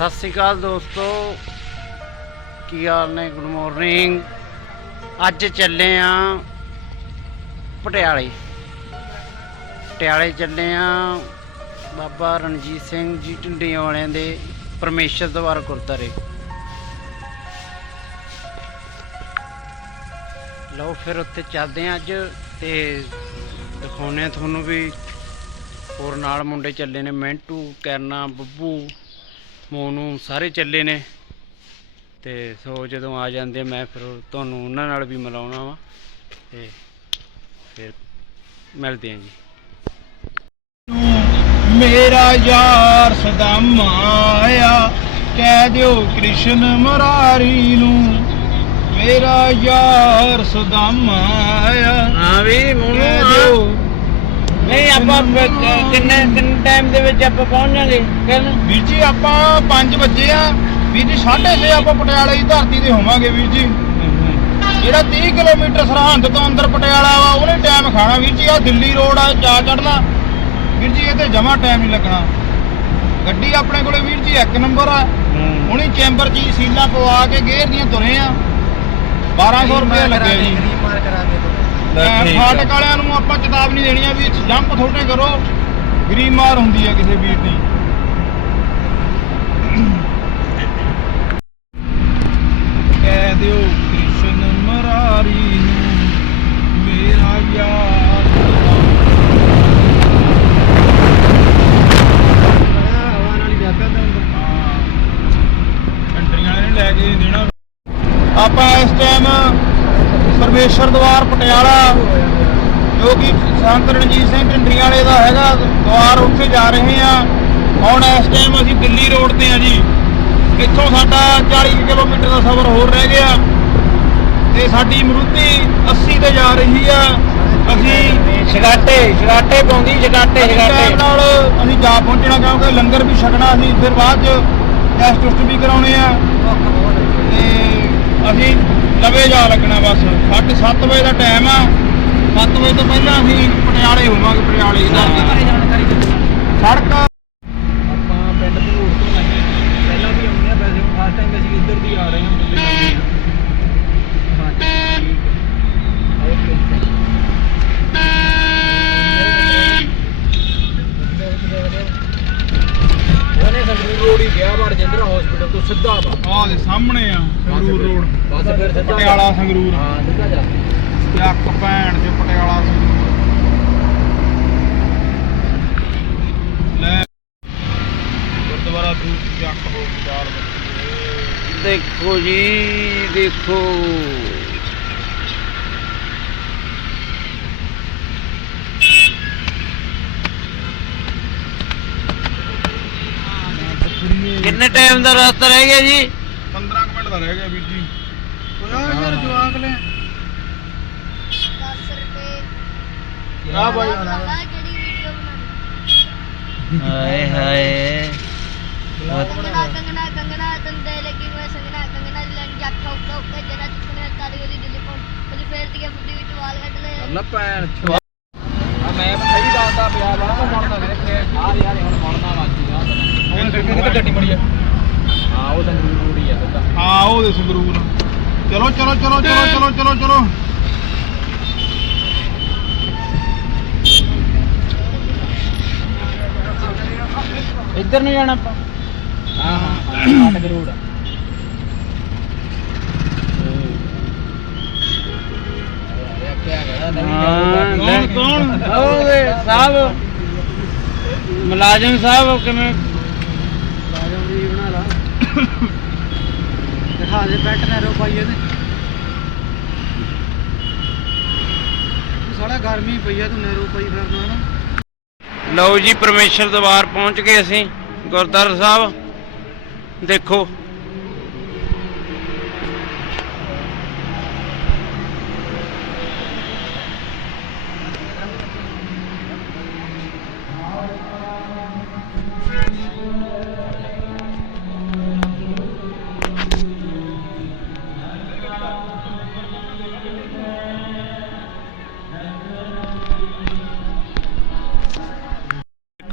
ਸਤਿ ਸ੍ਰੀ ਅਕਾਲ ਦੋਸਤੋ। ਕੀ ਹਾਲ ਨੇ? Good morning ਅੱਜ ਚੱਲੇ ਆ ਪਟਿਆਲੇ। ਪਟਿਆਲੇ ਚੱਲੇ ਆ ਬਾਬਾ ਰਣਜੀਤ ਸਿੰਘ ਜੀ ਢਿੰਡੀਆਂ ਵਾਲਿਆਂ ਦੇ ਪਰਮੇਸ਼ਰ ਦਵਾਰ ਗੁਰਦਾਰੇ ਲਓ ਫਿਰ ਉੱਥੇ ਚੱਲਦੇ ਆ ਅੱਜ ਤੇ ਦਿਖਾਉਨੇ ਆ ਤੁਹਾਨੂੰ ਵੀ। ਹੋਰ ਨਾਲ ਮੁੰਡੇ ਚੱਲੇ ਨੇ ਮਿੰਟੂ, ਕਰਨਾ, ਬੱਬੂ। ਮੋਨੂ ਸਾਰੇ ਚੱਲੇ ਨੇ ਤੇ ਸੋ ਜਦੋਂ ਆ ਜਾਂਦੇ ਮੈਂ ਫਿਰ ਤੁਹਾਨੂੰ ਉਹਨਾਂ ਨਾਲ ਵੀ ਮਿਲਾਉਣਾ ਵਾ ਤੇ ਫਿਰ ਮਿਲਦੇ ਆਂ ਜੀ। ਮੇਰਾ ਯਾਰ ਸਦਾਮਾ ਆਇਆ, ਕਹਿ ਦਿਓ ਕ੍ਰਿਸ਼ਨ ਮੁਰਾਰੀ ਨੂੰ। ਮੇਰਾ ਯਾਰ ਸਦਾਮਾ ਆਇਆ ਆਪਾਂ ਕਿੰਨੇ ਕਿੰਨੇ ਟਾਈਮ ਦੇ ਵਿੱਚ ਆਪਾਂ ਪਹੁੰਚ ਜਾਾਂਗੇ ਕੱਲ ਵੀਰ ਜੀ ਆਪਾਂ 5 ਵਜੇ ਆ। ਵੀਰ ਜੀ 6:30 ਆਪਾਂ ਪਟਿਆਲੇ ਦੀ ਧਰਤੀ ਤੇ ਹੋਵਾਂਗੇ ਵੀਰ ਜੀ। ਜਿਹੜਾ 30 ਕਿਲੋਮੀਟਰ ਸਰਹੰਦ ਤੋਂ ਅੰਦਰ ਪਟਿਆਲਾ ਵਾ ਉਹਨੇ ਟਾਈਮ ਖਾਣਾ। ਵੀਰ ਜੀ ਆ ਦਿੱਲੀ ਰੋਡ ਆ ਜਾ ਚੜਨਾ ਵੀਰ ਜੀ ਇਹ ਤੇ ਜਮਾ ਟਾਈਮ ਨਹੀਂ ਲੱਗਣਾ। ਗੱਡੀ ਆਪਣੇ ਕੋਲੇ ਵੀਰ ਜੀ ਇੱਕ ਨੰਬਰ ਆ। ਹੁਣੀ ਚੈਂਬਰ ਚ ਹੀ ਸੀਲਾਂ ਪਵਾ ਕੇ ਗੇਅਰ ਦੀਆਂ ਤੁਰੇ ਆ। 1200 ਰੁਪਏ ਲੱਗਿਆ ਜੀ। ਅਹ ਫਾਟਕ ਵਾਲਿਆਂ ਨੂੰ ਆਪਾਂ ਚੇਤਾਵਨੀ ਦੇਣੀ ਆ ਵੀ ਜੰਪ ਥੋੜੇ ਕਰੋ ਗਰੀਬ ਮਾਰ ਹੁੰਦੀ ਆ ਕਿਸੇ ਵੀਰ ਦੀ। ਕਹਿ ਦਿਓ ਕ੍ਰਿਸ਼ਨ ਮਰਾਰੀ ਨੂੰ ਮੇਰਾ ਯਾਰ ਹਵਾ ਨਾਲ ਹੀ। ਹਾਂ ਕੰਟਰੀਆਂ ਵਾਲੇ ਨੇ ਲੈ ਕੇ ਦੇਣਾ। ਆਪਾਂ ਇਸ ਟਾਈਮ ਪਰਮੇਸ਼ਰ ਦਵਾਰ ਪਟਿਆਲਾ ਜੋ ਕਿ ਸੰਤ ਰਣਜੀਤ ਸਿੰਘ ਢਿੰਡਰੀਆਂ ਵਾਲੇ ਦਾ ਹੈਗਾ ਦਵਾਰ ਉੱਥੇ ਜਾ ਰਹੇ ਆ ਹੁਣ ਇਸ ਟਾਈਮ ਅਸੀਂ ਦਿੱਲੀ ਰੋਡ ਤੇ ਆ ਜੀ। ਇੱਥੋਂ ਸਾਡਾ 40 ਕੁ ਕਿਲੋਮੀਟਰ ਦਾ ਸਫ਼ਰ ਹੋਰ ਰਹਿ ਗਿਆ। ਤੇ ਸਾਡੀ ਮਰੂਤੀ 80 ਤੇ ਜਾ ਰਹੀ ਆ। ਅਸੀਂ ਸ਼ਗਾਟੇ ਸ਼ਗਾਟੇ ਪਾਉਂਦੀ ਸ਼ਗਾਟੇ ਅਸੀਂ ਟਾਈਮ ਨਾਲ ਅਸੀਂ ਜਾ ਪਹੁੰਚਣਾ ਕਿਉਂਕਿ ਲੰਗਰ ਵੀ ਛਕਣਾ ਅਸੀਂ ਫਿਰ ਬਾਅਦ ਚ ਟੈਸਟ ਟੁਸਟ ਵੀ ਕਰਾਉਣੇ ਆ। ਤੇ ਅਸੀਂ ਲਵੇ ਜਾ ਲੱਗਣਾ ਬਸ। 7:30 ਵਜੇ ਦਾ ਟਾਈਮ ਆ। 7 ਵਜੇ ਤੋਂ ਪਹਿਲਾਂ ਅਸੀਂ ਪਟਿਆਲੇ ਹੋਵਾਂਗੇ ਪਟਿਆਲੇ ਦਾ ਸੜਕ ਆਪਾਂ ਪਿੰਡ ਦੇ ਰੋਡ ਤੋਂ ਆਏ ਪਹਿਲਾਂ ਵੀ ਆਉਂਦੇ ਆ ਵੈਸੇ ਹੁਣ ਫਸਟ ਟਾਈਮ ਅਸੀਂ ਇੱਧਰ ਦੀ ਆ ਰਹੇ ਹਾਂ ਮੁੰਡੇ ਨਾਲ ਹਾਂਜੀ ਠੀਕ ਓਕੇ ਉਹਨੇ ਸੰਗਰੂਰ ਰੋਡ ਹੀ ਗਿਆ ਵਾ ਰਜਿੰਦਰਾ ਤੋਂ ਸਿੱਧਾ ਵਾ। ਆਹ ਦੇ ਸਾਹਮਣੇ ਆ ਸੰਗਰੂਰ ਰੋਡ। ਬਸ ਫਿਰ ਸਿੱਧਾ ਪਟਿਆਲਾ ਸੰਗਰੂਰ। ਹਾਂ ਸਿੱਧਾ ਜਾ। ਚੱਕ ਭੈਣ ਚ ਪਟਿਆਲਾ ਸੰਗਰੂਰ। ਲੈ। ਗੁਰਦੁਆਰਾ ਦੂਰ ਚੱਕ ਹੋ ਚਾਰ ਦੇਖੋ ਜੀ ਦੇਖੋ। ਕਿੰਨੇ ਟਾਈਮ ਦਾ ਰਸਤਾ ਰਹਿ ਗਿਆ ਜੀ? 15 ਕੁ ਮਿੰਟ ਦਾ ਰਹਿ ਗਿਆ ਵੀਰ ਜੀ। ਓਏ ਯਾਰ ਜਵਾਕ ਲੈ 10 ਰੁਪਏ। ਆ ਬਾਈ ਕਿਹੜੀ ਵੀਡੀਓ ਬਣਾਉਣੀ ਹਾਏ ਹਾਏ। ਕੰਗਣਾ ਕੰਗਣਾ ਕੰਗਣਾ ਦੰਦੇ ਲੱਗੀ ਮੈਂ ਸੰਗਣਾ ਕੰਗਣਾ ਲੈਣ ਜੱਟ ਉੱਤੇ ਉੱਤੇ ਜਰਾ ਚੁੱਕਣੇ ਤਾਰੀ ਉਹਦੀ ਦਿੱਲੀ ਪਹੁੰਚ ਉਹਦੀ ਫੇਰ ਤੀ ਫੁੱਡੀ ਵਿੱਚ ਵਾਲ ਕੱਢ ਲਏ। ਲੈ ਭੈਣ ਚੋ ਆ ਮੈਂ ਸਹੀ ਦੱਸਦਾ ਪਿਆ ਵਾ ਤਾਂ ਬਣਦਾ ਵੀਰੇ ਆ ਰਿਹਾ ਹੁਣ ਬਣਦਾ ਵਾਜੀ ਆ ਹੁਣ ਕਿੱਥੇ ਗੱਡੀ ਮੜੀ ਆ। ਹਾਂ ਉਹ ਸੰਗਰੂਰ ਹੀ ਆ ਸਿੱਧਾ ਹਾਂ ਉਹ ਦੇ ਸੰਗਰੂਰ। ਚਲੋ ਚਲੋ ਚਲੋ ਚਲੋ ਚਲੋ ਚਲੋ ਚਲੋ। ਇੱਧਰ ਨੂੰ ਜਾਣਾ ਆਪਾਂ। ਹਾਂ ਹਾਂ ਰੋਡ ਲੈ- ਕੌਣ? ਉਹਦੇ ਸਾਹਿਬ। ਮੁਲਾਜ਼ਮ ਸਾਹਿਬ ਕਿਵੇਂ? ਲਾਜਮ ਵੀ ਬਣਾ ਲਾ ਦਿਖਾ ਦੇ, ਪੈਟ ਨੈਰੋ ਪਾਈ ਇਹਨੇ। ਸਾਲਾ ਗਰਮੀ ਪਈ ਆ, ਤੂੰ ਨੈਰੋ ਪਾਈ ਫਿਰਦਾ ਨਾ। ਲਓ ਜੀ, ਪਰਮੇਸ਼ਰ ਦਰਬਾਰ ਪਹੁੰਚ ਗਏ ਅਸੀਂ। ਗੁਰਦੁਆਰਾ ਸਾਹਿਬ, ਦੇਖੋ।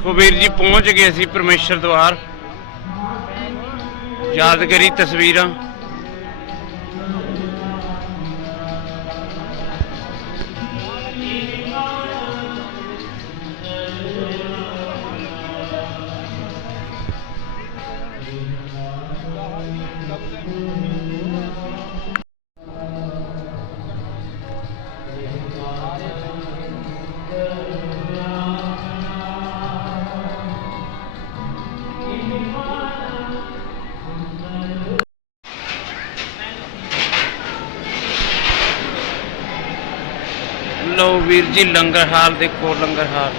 ਦੇਖੋ ਵੀਰ ਜੀ ਪਹੁੰਚ ਗਏ ਅਸੀਂ ਪਰਮੇਸ਼ਰ ਦਵਾਰ। ਯਾਦਗਾਰੀ ਤਸਵੀਰਾਂ। ਲਓ ਵੀਰ ਜੀ, ਲੰਗਰ ਹਾਲ ਦੇਖੋ, ਲੰਗਰ ਹਾਲ।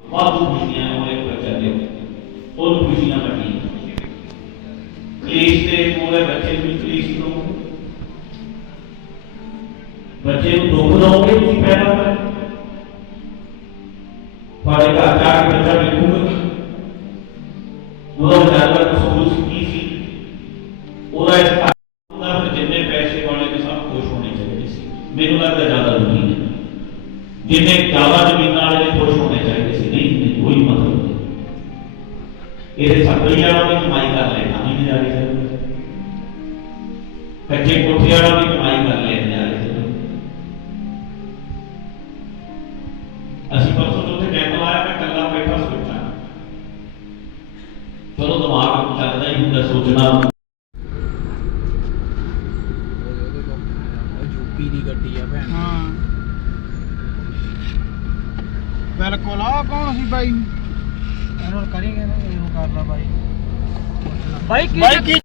ਵਾਧੂ ਖੁਸ਼ੀਆਂ ਉਹਦੇ ਬੱਚੇ ਦੇ ਉਹ ਖੁਸ਼ੀਆਂ ਕੱਟੀਆਂ ਕਲੇਸ਼ ਦੇ ਮੋਰੇ ਬੱਚੇ ਨੂੰ, ਕਲੇਸ਼ ਤੋਂ ਬੱਚੇ ਨੂੰ ਦੁੱਖ ਦਓਗੇ ਤੁਸੀਂ ਪੈਦਾ ਕਰ ਤੁਹਾਡੇ ਘਰ ਜਾ ਕੇ ਬੱਚਾ ਵੇਖੂਗਾ ਉਹਦਾ ਵਿਚਾਰ ਕਸੂਰ ਕੀ ਸੀ ਉਹਦਾ ਇਸ ਘਰ ਦਾ ਫਿਰ ਜਿੰਨੇ ਪੈਸੇ ਵਾਲੇ ਨੇ ਸਭ ਖੁਸ਼ ਹੋਣੇ ਚਾਹੀਦੇ ਸੀ ਮੈਨੂੰ ਲੱਗਦਾ ਜ਼ਿਆਦਾ ਨਹੀਂ ਹੈ ਜਿੰਨੇ ਜ਼ਿਆਦਾ ਜ਼ਮੀਨਾਂ ਵਾਲੇ ਨੇ ਖੁਸ਼ ਹੋਣੇ ਚਾਹੀਦੇ ਸੀ ਨਹੀਂ ਨਹੀਂ ਕੋਈ ਮਤਲਬ ਨਹੀਂ ਇਹਦੇ ਸੱਤਰੀ ਵਾਲਾ ਵੀ ਕਮਾਈ ਕਰ ਲੈਣਾ ਨਹੀਂ ਨਜ਼ਾਰੇ ਚ ਕੱਚੇ ਕੋਠੇ ਵਾਲਾ ਵੀ ਦਿਮਾਗ ਚੱਲਦਾ ਹੀ ਹੁੰਦਾ ਸੋਚਣਾ ਯੂਪੀ ਦੀ ਗੱਡੀ ਆ ਭੈਣ ਹਾਂ ਬਿਲਕੁਲ ਆ ਕੌਣ ਸੀ ਬਾਈ ਇਹਨੂੰ ਕਰੇਗੇ ਨਾ ਇਹਨੂੰ ਕਰ ਲਾ ਬਾਈ ਬਾਈ ਬਾਈ ਕੀ